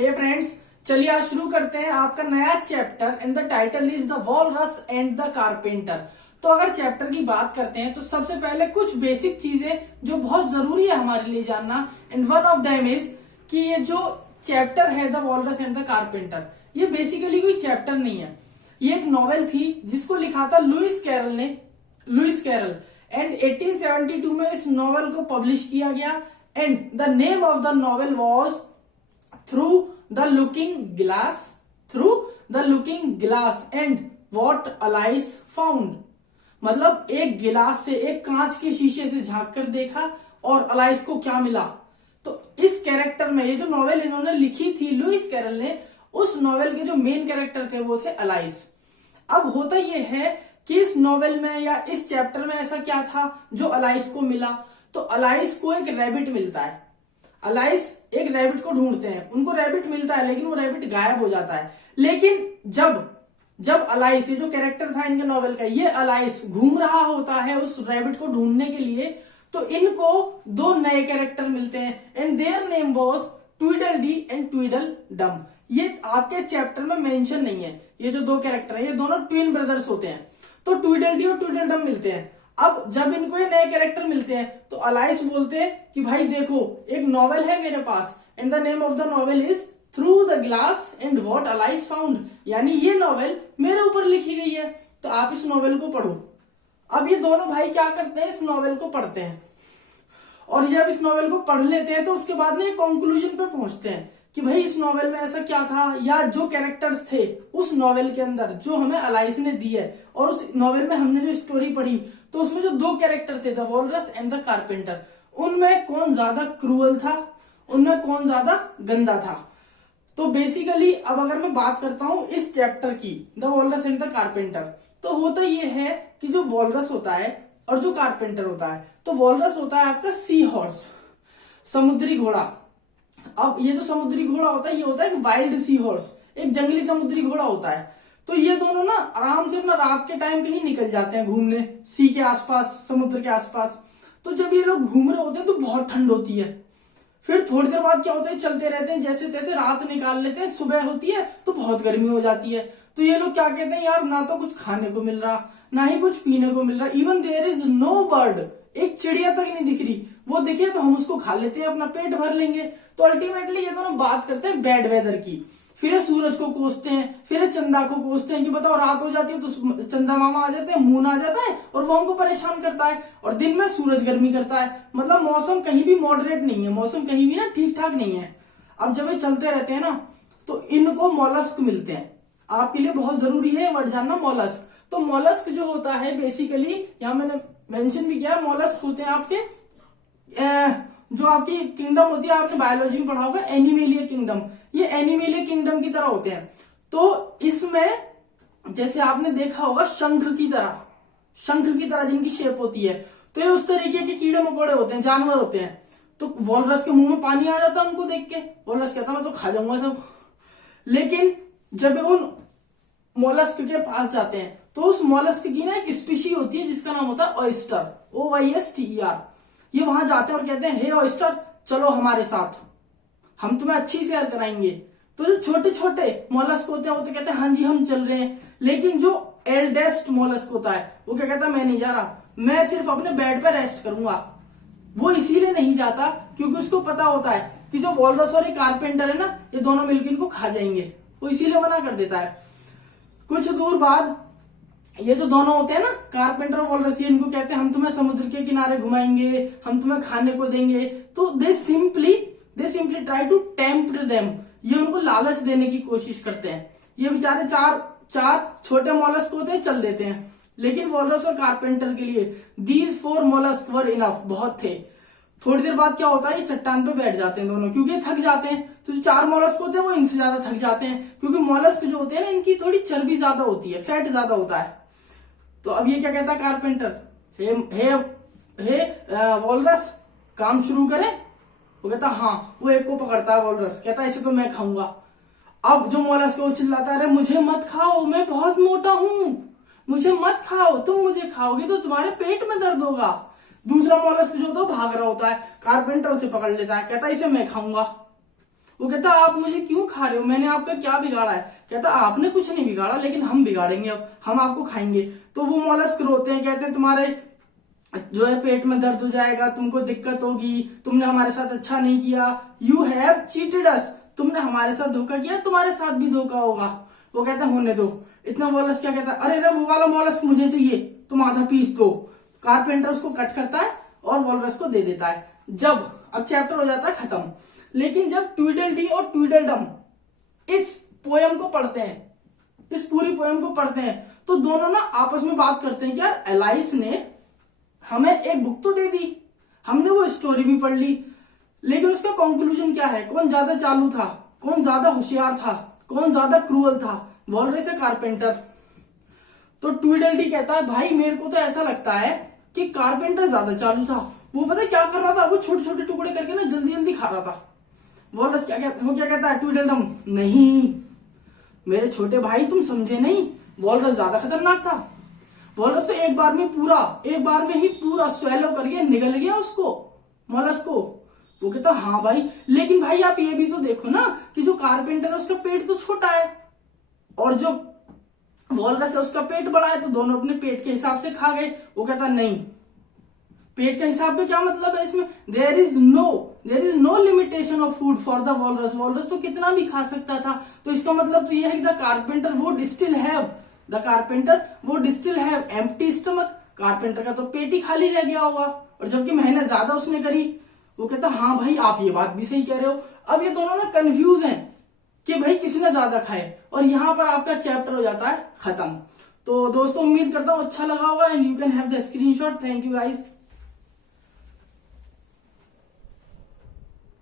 हे friends, चलिए आज शुरू करते हैं आपका नया chapter and the title is the walrus and the carpenter. तो अगर चैप्टर की बात करते हैं तो सबसे पहले कुछ बेसिक चीजें जो बहुत जरूरी है हमारे लिए जानना, and one of them is कि ये जो चैप्टर है the walrus and the carpenter, ये बेसिकली कोई चैप्टर नहीं है। ये एक नॉवेल थी जिसको लिखा था लुइस कैरल एंड 1872 में इस नॉवेल को पब्लिश किया गया and the name of the novel was through the looking glass and what Alice found. मतलब एक गिलास से, एक कांच के शीशे से झांक कर देखा और अलाइस को क्या मिला। तो इस कैरेक्टर में, ये जो नॉवेल इन्होंने लिखी थी लुइस कैरल ने, उस नॉवेल के जो मेन कैरेक्टर थे वो थे अलाइस। अब होता यह है कि इस नॉवेल में या इस चैप्टर में ऐसा क्या था जो अलाइस को मिला। तो अलाइस को एक रैबिट मिलता है। अलाइस एक रैबिट को ढूंढते हैं, उनको रैबिट मिलता है लेकिन वो रैबिट गायब हो जाता है। लेकिन जब अलाइस, ये जो कैरेक्टर था इनके नॉवेल का, ये अलाइस घूम रहा होता है उस रैबिट को ढूंढने के लिए, तो इनको दो नए कैरेक्टर मिलते हैं and their name was Tweedledee and Tweedledum. ये आपके चैप्टर में मेंशन नहीं है। ये जो दो कैरेक्टर है ये दोनों ट्विन ब्रदर्स होते हैं। तो ट्विडल डी और ट्विडल डम मिलते हैं। अब जब इनको ये नए कैरेक्टर मिलते हैं तो अलाइस बोलते हैं कि भाई देखो, एक नॉवेल है मेरे पास and the name of the novel is through the glass and what Alice found, यानी ये नॉवेल मेरे ऊपर लिखी गई है, तो आप इस नॉवेल को पढ़ो। अब ये दोनों भाई क्या करते हैं, इस नॉवेल को पढ़ते हैं और जब इस नॉवेल को पढ़ लेते हैं तो उसके बाद में कंक्लूजन पे पहुंचते हैं कि भाई इस नॉवेल में ऐसा क्या था, या जो कैरेक्टर्स थे उस नॉवेल के अंदर जो हमें अलाइस ने दी है और उस नॉवेल में हमने जो स्टोरी पढ़ी तो उसमें जो दो कैरेक्टर थे the walrus and the carpenter, उनमें कौन ज्यादा क्रूअल था, उनमें कौन ज्यादा गंदा था। तो बेसिकली अब अगर मैं बात करता हूं इस चैप्टर की, the walrus and the carpenter, तो होता यह है कि जो वॉलरस होता है और जो कारपेंटर होता है, तो वॉलरस होता है आपका सी हॉर्स, समुद्री घोड़ा। अब ये जो समुद्री घोड़ा होता है ये होता है एक वाइल्ड सी हॉर्स, एक जंगली समुद्री घोड़ा होता है। तो ये दोनों ना आराम से अपना रात के टाइम कहीं निकल जाते हैं घूमने सी के आसपास, समुद्र के आसपास। तो जब ये लोग घूम रहे होते हैं तो बहुत ठंड होती है। फिर थोड़ी देर बाद क्या होता है, चलते रहते हैं, जैसे तैसे रात निकाल लेते हैं, सुबह होती है तो बहुत गर्मी हो जाती है। तो ये लोग क्या कहते हैं, यार ना तो कुछ खाने को मिल रहा, ना ही कुछ पीने को मिल रहा, even there is no bird, एक चिड़िया तक नहीं दिख रही। वो दिखे तो हम उसको खा लेते हैं, अपना पेट भर लेंगे। तो अल्टीमेटली ये दोनों बात करते हैं बैड वेदर की। फिर सूरज को कोसते हैं, फिर चंदा को कोसते हैं कि बताओ रात हो जाती है तो चंदा मामा आ जाते हैं, मून आ जाता है और वो हमको परेशान करता है, और दिन में सूरज गर्मी करता है। मतलब मौसम कहीं भी मॉडरेट नहीं है, मौसम कहीं भी ना ठीक ठाक नहीं है। अब जब ये चलते रहते हैं ना तो इनको मॉलस्क मिलते हैं। आपके लिए बहुत जरूरी है वर्ड जानना, मॉलस्क। तो मॉलस्क जो होता है बेसिकली, यहाँ मैंने मेंशन भी किया, मॉलस्क होते हैं आपके जो आपकी किंगडम होती है, आपने बायोलॉजी में पढ़ा होगा एनिमेलिया किंगडम, ये एनिमेलिया किंगडम की तरह होते हैं। तो इसमें जैसे आपने देखा होगा शंख की तरह जिनकी शेप होती है, तो ये उस तरीके के कीड़े मकोड़े होते हैं, जानवर होते हैं। तो वॉलरस के मुंह में पानी आ जाता है उनको देख के, वॉलरस कहता मैं तो खा जाऊंगा सब। लेकिन जब उन मोलस्क के पास जाते हैं तो उस मोलस्क की ना एक स्पीशी होती है जिसका नाम होता है ऑयस्टर, OYSTER। ये वहां जाते हैं और कहते हैं हे ऑयस्टर चलो हमारे साथ, हम तुम्हें अच्छी सैर कराएंगे। तो जो छोटे छोटे मोलस्क होते हैं वो तो कहते हैं हाँ जी हम चल रहे हैं। लेकिन जो एल्डेस्ट मोलस्क होता है वो क्या कहता है, मैं नहीं जा रहा, मैं सिर्फ अपने बेड पर रेस्ट करूंगा। वो इसीलिए नहीं जाता क्योंकि उसको पता होता है कि जो वॉलरस और ये कारपेंटर है ना, ये दोनों मिलकर इनको खा जाएंगे, वो इसीलिए मना कर देता है। कुछ दूर बाद ये जो दोनों होते हैं ना, कारपेंटर और वॉलरस, ये इनको कहते हैं हम तुम्हें समुद्र के किनारे घुमाएंगे, हम तुम्हें खाने को देंगे। तो they simply try to tempt them, ये उनको लालच देने की कोशिश करते हैं। ये बेचारे चार छोटे मॉलस्क होते हैं, चल देते हैं। लेकिन वॉलरस और कारपेंटर के लिए दीज 4 मॉलस्क वर इनफ, बहुत थे। थोड़ी देर बाद क्या होता है, ये चट्टान पे बैठ जाते हैं दोनों, क्योंकि थक जाते हैं। तो जो 4 मॉलस्क होते हैं वो इनसे ज्यादा थक जाते हैं, क्योंकि मॉलस्क जो होते हैं ना इनकी थोड़ी चर्बी ज्यादा होती है, फैट ज्यादा होता है। तो अब ये क्या कहता है कारपेंटर, हे वॉलरस काम शुरू करें। वो कहता हाँ, वो एक को पकड़ता है वॉलरस, कहता इसे तो मैं खाऊंगा। अब जो मॉलस्क वो चिल्लाता है अरे मुझे मत खाओ, मैं बहुत मोटा हूं, मुझे मत खाओ, तुम मुझे खाओगे तो तुम्हारे पेट में दर्द होगा। दूसरा मॉलस्क जो होता है भाग रहा होता है, कारपेंटर उसे पकड़ लेता है, कहता है इसे मैं खाऊंगा। वो कहता आप मुझे क्यों खा रहे हो, मैंने आपका क्या बिगाड़ा है। कहता आपने कुछ नहीं बिगाड़ा, लेकिन हम बिगाड़ेंगे, अब हम आपको खाएंगे। तो वो मॉलस्क रोते हैं, कहते हैं तुम्हारे जो है पेट में दर्द हो जाएगा, तुमको दिक्कत होगी, तुमने हमारे साथ अच्छा नहीं किया, यू हैव चीटेड अस, तुमने हमारे साथ धोखा किया, तुम्हारे साथ भी धोखा होगा। वो कहता है होने दो। इतना मॉलस्क क्या कहता है, अरे रे वो वाला मॉलस्क मुझे चाहिए, तुम आधा पीस दो। कारपेंटर उसको कट करता है और वॉलरस को दे देता है। जब अब चैप्टर हो जाता है खत्म। लेकिन जब ट्वीडलडी और ट्वीडलडम इस पोयम को पढ़ते हैं, इस पूरी पोयम को पढ़ते हैं, तो दोनों ना आपस में बात करते हैं कि यार एलाइस ने हमें एक बुक तो दे दी, हमने वो स्टोरी भी पढ़ ली, लेकिन उसका कंक्लूजन क्या है, कौन ज्यादा चालू था, कौन ज्यादा होशियार था, कौन ज्यादा क्रूअल था, वॉलरस या कारपेंटर। तो ट्वीडलडी कहता है भाई मेरे को तो ऐसा लगता है कि कारपेंटर ज्यादा चालू था, वो पता है क्या कर रहा था, वो छोटे छोटे टुकड़े करके ना जल्दी जल्दी खा रहा था। वॉलरस वो क्या कहता है, ट्वीडलडम नहीं मेरे छोटे भाई तुम समझे नहीं, वॉलरस ज्यादा खतरनाक था। वॉलरस तो एक बार में ही पूरा स्वेलो करके निगल गया उसको, मॉलस्क को। वो कहता हाँ भाई, लेकिन भाई आप ये भी तो देखो ना कि जो कारपेंटर है उसका पेट तो छोटा है और जो वॉलरस है उसका पेट बड़ा है, तो दोनों अपने पेट के हिसाब से खा गए। वो कहता नहीं, पेट के हिसाब का क्या मतलब है इसमें, there is no limitation of food for the walrus, walrus तो कितना भी खा सकता था। तो इसका मतलब तो यह है कि the carpenter would still have empty stomach, carpenter का तो पेट ही खाली रह गया होगा, और जबकि मेहनत ज्यादा उसने करी। वो कहता हाँ भाई आप ये बात भी सही कह रहे हो। अब ये दोनों ना कंफ्यूज हैं कि भाई किसने ज्यादा खाए, और यहां पर आपका चैप्टर हो जाता है खत्म। तो दोस्तों उम्मीद करता हूं अच्छा लगा होगा, and you can have the screenshot. Thank you guys.